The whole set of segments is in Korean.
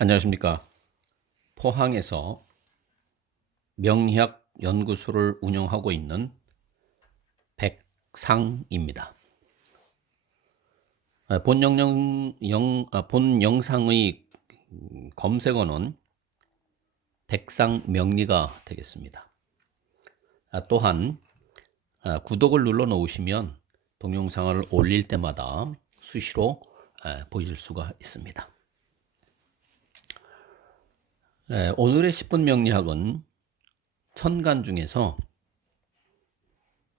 안녕하십니까. 포항에서 명리학 연구소를 운영하고 있는 백상입니다. 본 영상의 검색어는 백상명리가 되겠습니다. 또한 구독을 눌러 놓으시면 동영상을 올릴 때마다 수시로 보실 수가 있습니다. 오늘의 10분 명리학은 천간 중에서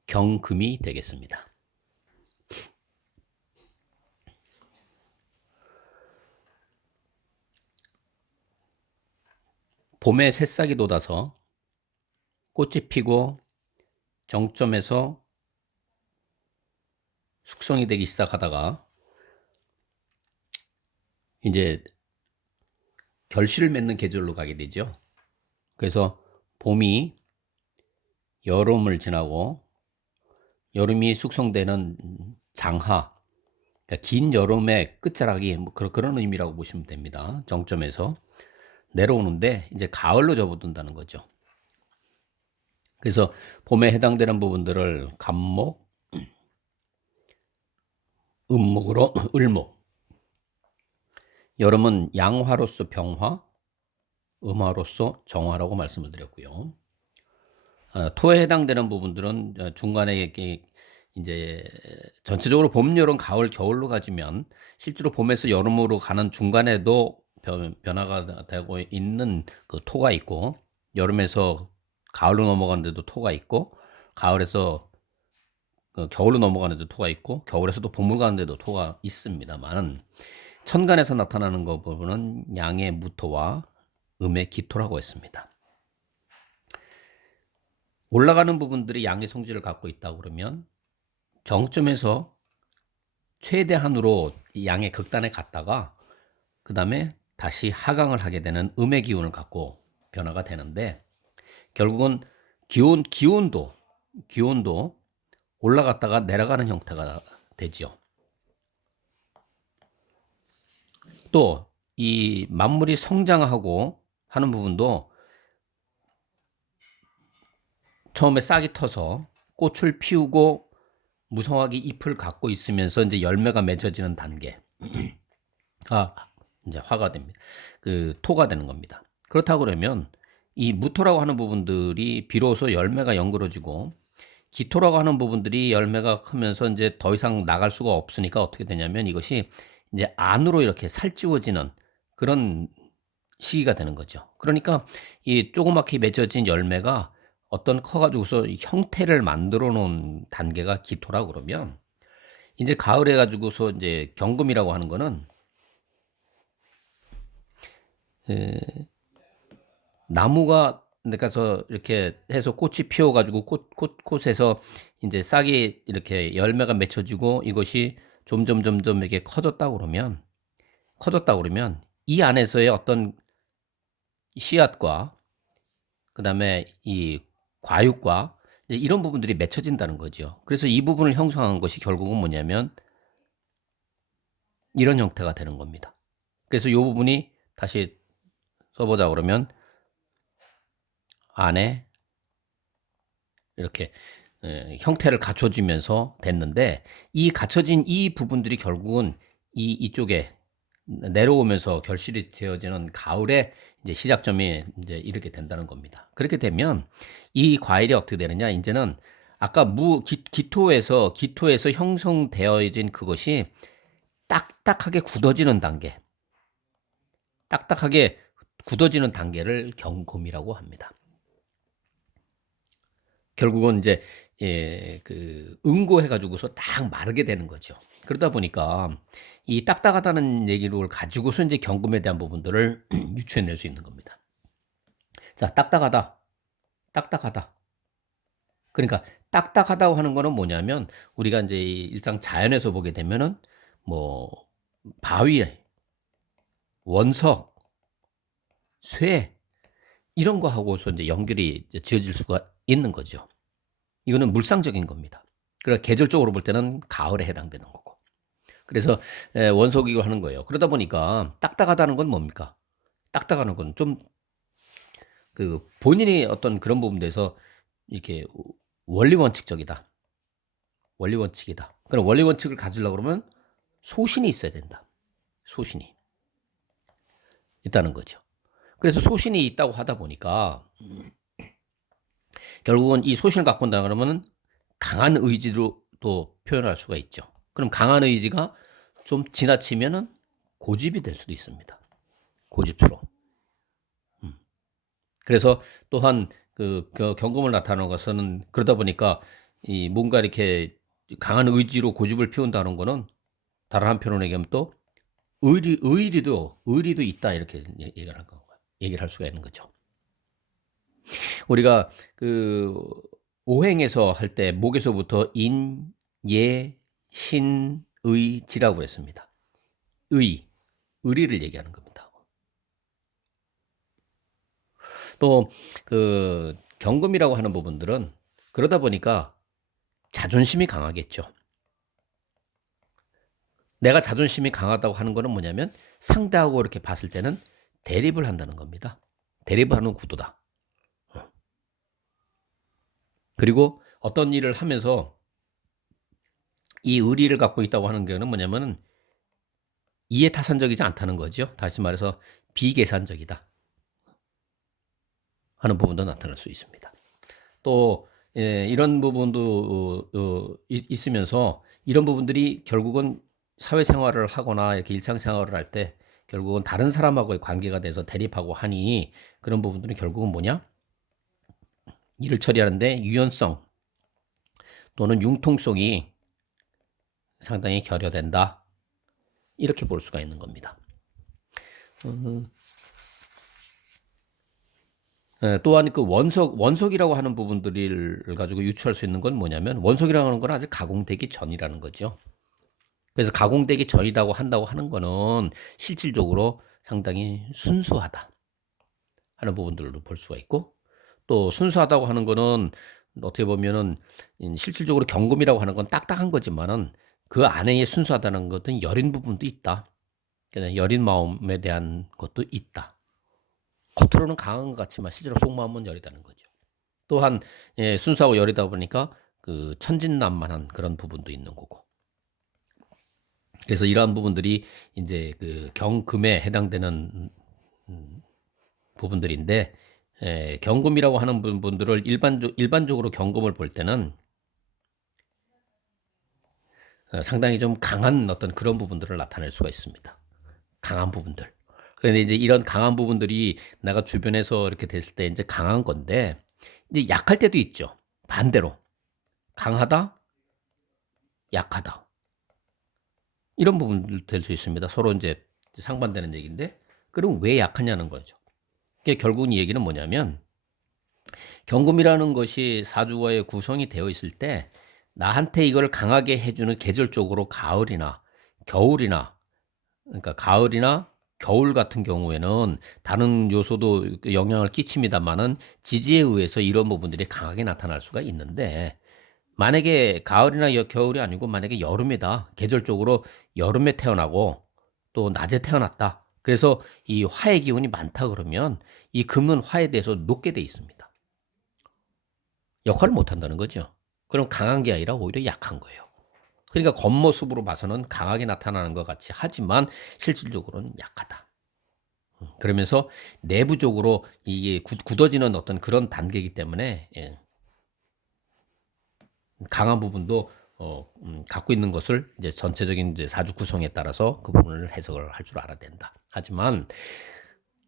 경금이 되겠습니다. 봄에 새싹이 돋아서 꽃이 피고 정점에서 숙성이 되기 시작하다가 이제 결실을 맺는 계절로 가게 되죠. 그래서 봄이 여름을 지나고 여름이 숙성되는 장하, 그러니까 긴 여름의 끝자락이 그런 의미라고 보시면 됩니다. 정점에서 내려오는데 이제 가을로 접어든다는 거죠. 그래서 봄에 해당되는 부분들을 갑목, 음목으로 을목, 여름은 양화로서 병화, 음화로서 정화라고 말씀을 드렸고요. 토에 해당되는 부분들은 중간에 이렇게 이제 전체적으로 봄, 여름, 가을, 겨울로 가지면 실제로 봄에서 여름으로 가는 중간에도 변화가 되고 있는 그 토가 있고, 여름에서 가을로 넘어가는데도 토가 있고, 가을에서 겨울로 넘어가는데도 토가 있고, 겨울에서도 봄으로 가는데도 토가 있습니다만, 천간에서 나타나는 거 부분은 양의 무토와 음의 기토라고 했습니다. 올라가는 부분들이 양의 성질을 갖고 있다고 그러면 정점에서 최대한으로 양의 극단에 갔다가 그 다음에 다시 하강을 하게 되는 음의 기운을 갖고 변화가 되는데, 결국은 기온도 올라갔다가 내려가는 형태가 되지요. 또 이 만물이 성장하고 하는 부분도 처음에 싹이 터서 꽃을 피우고 무성하게 잎을 갖고 있으면서 이제 열매가 맺어지는 단계가 이제 화가 됩니다. 그 토가 되는 겁니다. 그렇다고 그러면 이 무토라고 하는 부분들이 비로소 열매가 연그러지고, 기토라고 하는 부분들이 열매가 크면서 이제 더 이상 나갈 수가 없으니까 어떻게 되냐면 이것이 이제 안으로 이렇게 살찌워지는 그런 시기가 되는 거죠. 그러니까 이 조그맣게 맺어진 열매가 어떤 커가지고서 형태를 만들어 놓은 단계가 기토라고 그러면, 이제 가을에 가지고서 이제 경금이라고 하는 거는 나무가 그래서 이렇게 해서 꽃이 피어가지고 꽃에서 이제 싹이 이렇게 열매가 맺혀지고 이것이 점점 이렇게 커졌다 그러면 이 안에서의 어떤 씨앗과 그다음에 이 과육과 이제 이런 부분들이 맺혀진다는 거죠. 그래서 이 부분을 형성한 것이 결국은 뭐냐면 이런 형태가 되는 겁니다. 그래서 이 부분이 다시 써보자 그러면 안에 이렇게 형태를 갖춰주면서 됐는데, 이 갖춰진 이 부분들이 결국은 이쪽에 내려오면서 결실이 되어지는 가을에 이제 시작점이 이제 이렇게 된다는 겁니다. 그렇게 되면 이 과일이 어떻게 되느냐? 이제는 아까 기토에서 형성되어진 그것이 딱딱하게 굳어지는 단계, 딱딱하게 굳어지는 단계를 경금이라고 합니다. 결국은 이제 응고해가지고서 딱 마르게 되는 거죠. 그러다 보니까 이 딱딱하다는 얘기를 가지고서 이제 경금에 대한 부분들을 유추해낼 수 있는 겁니다. 자, 딱딱하다. 그러니까 딱딱하다고 하는 거는 뭐냐면, 우리가 이제 일상 자연에서 보게 되면은 뭐 바위, 원석, 쇠 이런 거 하고서 이제 연결이 지어질 수가 있는 거죠. 이거는 물상적인 겁니다. 그러니까 계절적으로 볼 때는 가을에 해당되는 거고. 그래서 원석이고 하는 거예요. 그러다 보니까 딱딱하다는 건 뭡니까? 딱딱하는 건 좀 그 본인이 어떤 그런 부분에서 이렇게 원리 원칙적이다. 원리 원칙이다. 그럼 원리 원칙을 가지려고 그러면 소신이 있어야 된다. 소신이 있다는 거죠. 그래서 소신이 있다고 하다 보니까 결국은 이 소신을 갖고 온다 그러면 강한 의지로 또 표현할 수가 있죠. 그럼 강한 의지가 좀 지나치면은 고집이 될 수도 있습니다. 고집스러워. 그래서 또한 그 경금을 나타내는 것은 그러다 보니까 이 뭔가 이렇게 강한 의지로 고집을 피운다는 거는 다른 한편으로 얘기하면 또 의리도 있다 이렇게 얘기를 한 거예요. 얘기를 할 수가 있는 거죠. 우리가 그 오행에서 할 때 목에서부터 인, 예, 신, 의, 지라고 그랬습니다. 의리를 얘기하는 겁니다. 또 그 경금이라고 하는 부분들은 그러다 보니까 자존심이 강하겠죠. 내가 자존심이 강하다고 하는 거는 뭐냐면 상대하고 이렇게 봤을 때는 대립을 한다는 겁니다. 대립하는 구도다. 그리고 어떤 일을 하면서 이 의리를 갖고 있다고 하는 거는 뭐냐면은 이해타산적이지 않다는 거죠. 다시 말해서 비계산적이다 하는 부분도 나타날 수 있습니다. 또 이런 부분도 있으면서 이런 부분들이 결국은 사회생활을 하거나 이렇게 일상생활을 할 때 결국은 다른 사람하고의 관계가 돼서 대립하고 하니 그런 부분들은 결국은 뭐냐? 일을 처리하는데 유연성 또는 융통성이 상당히 결여된다. 이렇게 볼 수가 있는 겁니다. 또한 그 원석이라고 하는 부분들을 가지고 유추할 수 있는 건 뭐냐면 원석이라고 하는 건 아직 가공되기 전이라는 거죠. 그래서 가공되기 전이라고 한다고 하는 거는 실질적으로 상당히 순수하다 하는 부분들로 볼 수가 있고 또 순수하다고 하는 거는 어떻게 보면은 실질적으로 경금이라고 하는 건 딱딱한 거지만은 그 안에 순수하다는 것은 여린 부분도 있다. 여린 마음에 대한 것도 있다. 겉으로는 강한 것 같지만 실제로 속마음은 여리다는 거죠. 또한 순수하고 여리다 보니까 그 천진난만한 그런 부분도 있는 거고. 그래서 이러한 부분들이 이제 그 경금에 해당되는 부분들인데 경금이라고 하는 분들을 일반적으로 경금을 볼 때는 상당히 좀 강한 어떤 그런 부분들을 나타낼 수가 있습니다. 강한 부분들. 그런데 이제 이런 강한 부분들이 내가 주변에서 이렇게 됐을 때 이제 강한 건데 이제 약할 때도 있죠. 반대로 강하다, 약하다. 이런 부분들 될 수 있습니다. 서로 이제 상반되는 얘기인데 그럼 왜 약하냐는 거죠. 결국은 이 얘기는 뭐냐면 경금이라는 것이 사주와의 구성이 되어 있을 때 나한테 이걸 강하게 해주는 계절적으로 가을이나 겨울이나 그러니까 가을이나 겨울 같은 경우에는 다른 요소도 영향을 끼칩니다만은 지지에 의해서 이런 부분들이 강하게 나타날 수가 있는데 만약에 가을이나 겨울이 아니고 만약에 여름이다. 계절적으로 여름에 태어나고 또 낮에 태어났다. 그래서 이 화의 기운이 많다 그러면 이 금은 화에 대해서 높게 돼 있습니다. 역할을 못 한다는 거죠. 그럼 강한 게 아니라 오히려 약한 거예요. 그러니까 겉모습으로 봐서는 강하게 나타나는 것 같이 하지만 실질적으로는 약하다. 그러면서 내부적으로 이게 굳어지는 어떤 그런 단계이기 때문에 강한 부분도 갖고 있는 것을 이제 전체적인 이제 사주 구성에 따라서 그 부분을 해석을 할 줄 알아야 된다. 하지만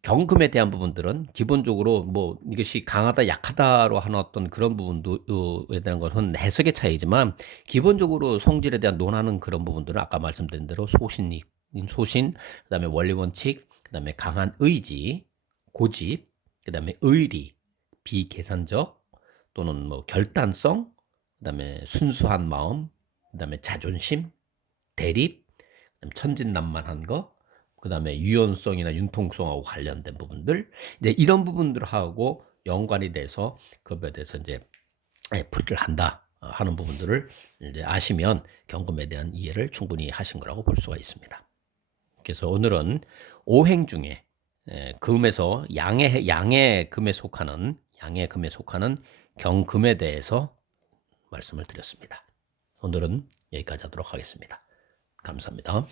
경금에 대한 부분들은 기본적으로 뭐 이것이 강하다 약하다로 하는 어떤 그런 부분도에 대한 것은 해석의 차이지만 기본적으로 성질에 대한 논하는 그런 부분들은 아까 말씀드린 대로 소신, 그다음에 원리 원칙, 그다음에 강한 의지, 고집, 그다음에 의리, 비계산적 또는 뭐 결단성, 그다음에 순수한 마음, 그다음에 자존심, 대립, 그다음에 천진난만한 거, 그다음에 유연성이나 융통성하고 관련된 부분들, 이제 이런 부분들하고 연관이 돼서 그거에 대해서 이제 풀이를 한다 하는 부분들을 이제 아시면 경금에 대한 이해를 충분히 하신 거라고 볼 수가 있습니다. 그래서 오늘은 오행 중에 금에서 양의 금에 속하는 경금에 대해서 말씀을 드렸습니다. 오늘은 여기까지 하도록 하겠습니다. 감사합니다.